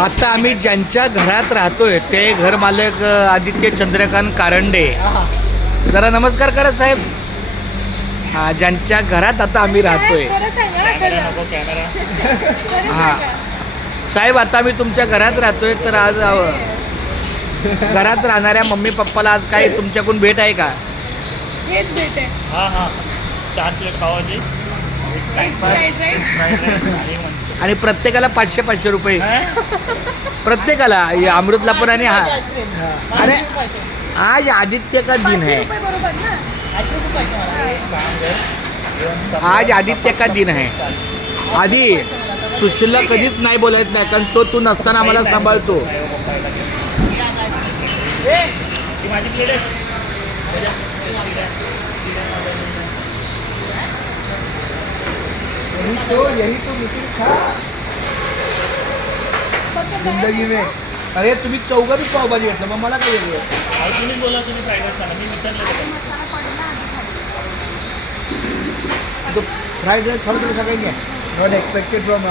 आता आम्ही ज्यांच्या घरात राहतोय ते घर मालक अ, आदित्य चंद्रकांत कारंडे. जरा नमस्कार करा साहेब. हा ज्यांच्या घरात आता आम्ही राहतोय. हा. साहेब आता मी तुमच्या घरात राहतोय तर आज घरात राहणाऱ्या मम्मी पप्पाला आज काय तुमच्याकडून भेट आहे का? हेच भेट आहे. हा हा. चार प्लेट पावाची आणि प्रत्येकाला पाचशे पाचशे रुपये. हा? प्रत्येकाला हे अमृतला पण आणि हा. अरे आज आदित्य का दिन है. आज आदित्य का दिन आहे आधी सुशीलला कधीच नाही बोलायत नाही कारण तो तू नसताना आम्हाला सांभाळतो. ही माझी प्लेट आहे ज़िंदगी में। अरे तुम्ही चौघातच पावभाजी घेतलं मग मला काय वेगळं? अहो, तुम्हीच बोला तुम्ही फ्राईड राईस सांगा मी विचारलं होतं. तो फ्राईड राईस तुम्ही सगळ्यांनी नॉट एक्सपेक्टेड फ्रॉम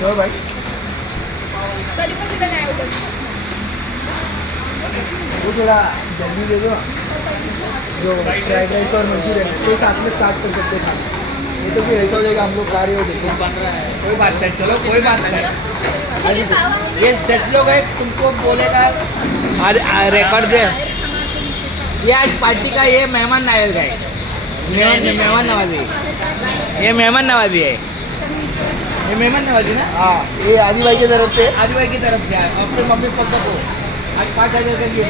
चलो भाई तरी पण तिला नाही आवडत. वो थोड़ा जल्दी दे दो। जो फ्राइड राइस और मंचूरियन इसको साथ में स्टार्ट कर सकते खाना ये तो फिर ऐसा हो जाएगा हम लोग खा रहे हो देखो बन रहा है। कोई बात नहीं चलो कोई बात नहीं। ये सेट लोग है तुमको बोलेगा अरे रिकॉर्ड दे। ये आज पार्टी का ये मेहमान नायक है मेहमान मेहमान नवाजी। ये मेहमान नवाजी है। ये मेहमान नवाजी ना? हाँ ये आदि भाई की तरफ़ से। आदिवासी भाई की तरफ़ से अपने मम्मी पापा को। आज पाँच हजार का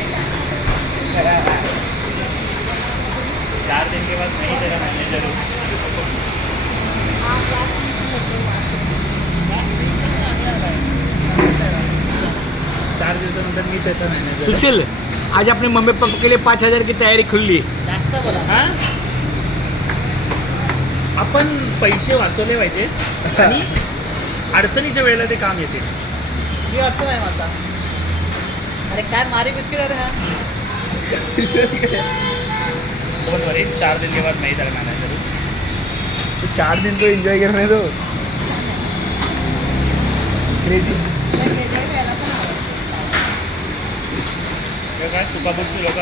चार दिन के बाद नहीं तेरा मैनेजर चार दिवसानंतर मी त्याचा मॅनेजर सुशील आज अपने मम्मी पापा के लिए पाँच हजार की तैयारी खुली हा? आपण पैसे वाचवले पाहिजे आणि अडचणीच्या वेळेला ते काम येते. ही अडचण आहे माझा. अरे काय मारी बिस्किट अरे हा। वरी चार दिन के बाद मैं इधर आना है ज़रूर तो चार दिन तो एंजॉय करने दो। क्रेजी सुपर बुक लोग